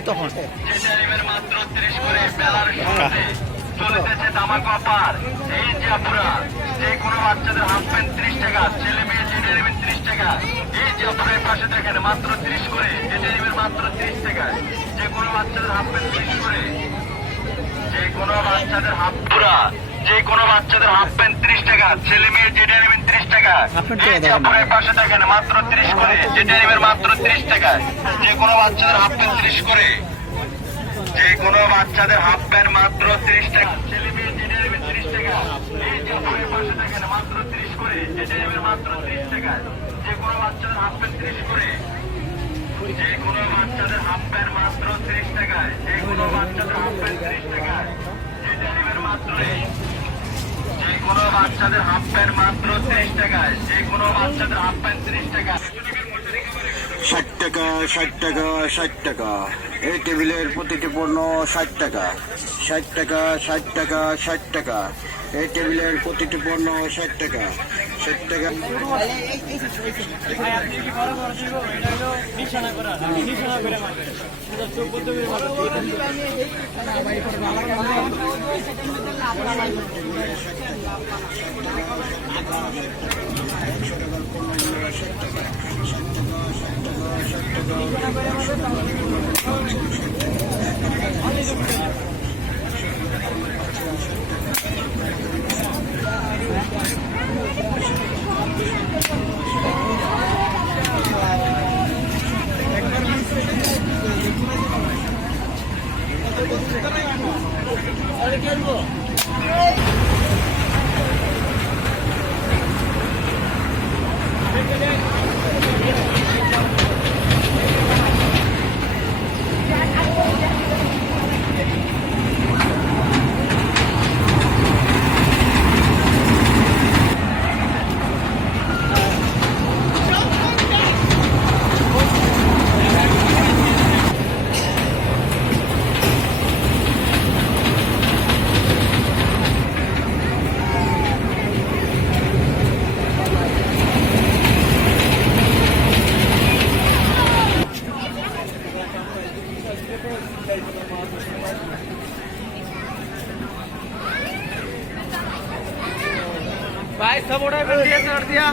দিলে তখন মাত্র 30 করে বেলার শুরুতে চলতেছে তামাকু অফার। এই যে আপুরা, যে কোনো বাচ্চাদের হাফ প্যান্ট 30 টাকা, ছেলে মেয়ে যেটা নেবেন 30 টাকা। এই যে আপুরা এই পাশে দেখেন মাত্র 30 করে, যেটা নেবেন মাত্র 30 টাকা। যে কোনো বাচ্চাদের হাফ প্যান্ট 30 করে, যে কোনো বাচ্চাদের হাফ পুরা, যে কোনো বাচ্চাদের হাফ প্যান্ট 30 টাকা, ছেলে মেয়ে যেটা নেবেন 30 টাকা। এই যে আপুরা এই পাশে দেখেন মাত্র 30 করে, যেটা নেবেন মাত্র 30 টাকা। যে কোনো বাচ্চাদের হাফ প্যান্ট 30 করে, যে কোনো বাচ্চাদের হাফ প্যান্ট মাত্র 30 টাকা, ছেলে মেয়ে যেটা নেবেন 30 টাকা। এই যে আপুরা পাশে দেখেন মাত্র 30 করে, যেটা নেবেন মাত্র 30 টাকা। যে কোনো বাচ্চাদের হাফ প্যান্ট 30 করে, যে কোনো বাচ্চাদের হাফ প্যান্ট মাত্র 30 টাকায়। যে কোনো বাচ্চাদের হাফ প্যান্ট 30 টাকায়, যেটা নেবেন মাত্র। যে কোনো বাচ্চাদের হাফ প্যান্ট মাত্র 30 টাকায়। যে কোনো বাচ্চাদের হাফ প্যান্ট 30 টাকা। 60 টাকা, 60 টাকা, 60 টাকা। এই টেবিলের প্রতিটি পণ্য 60 টাকা, 60 টাকা, 60 টাকা, 60 টাকা। এই টেবিলের প্রতিটি পণ্য 60 টাকা, 60 টাকা। भाई सब उड़ा कर दिया।